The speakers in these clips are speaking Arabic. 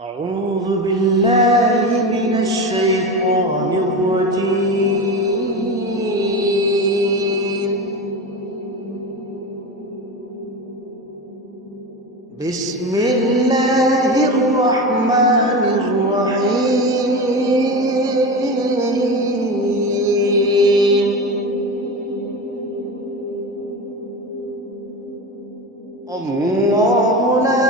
أعوذ بالله من الشيطان الرجيم. بسم الله الرحمن الرحيم. الله لا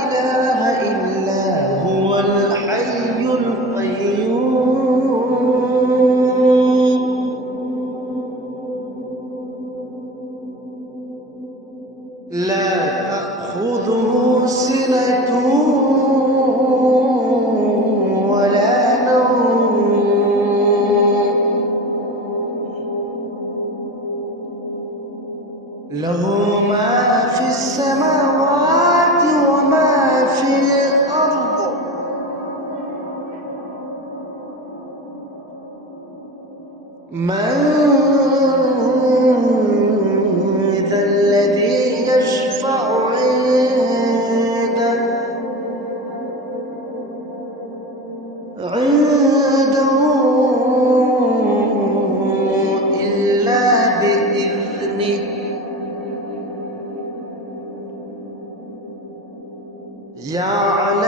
إله إلا هو الحي القيوم لا تأخذه سنة ولا نوم له ما في السماوات وما في الأرض من ذا الذي يشفع عنده إلا بإذنه يعلم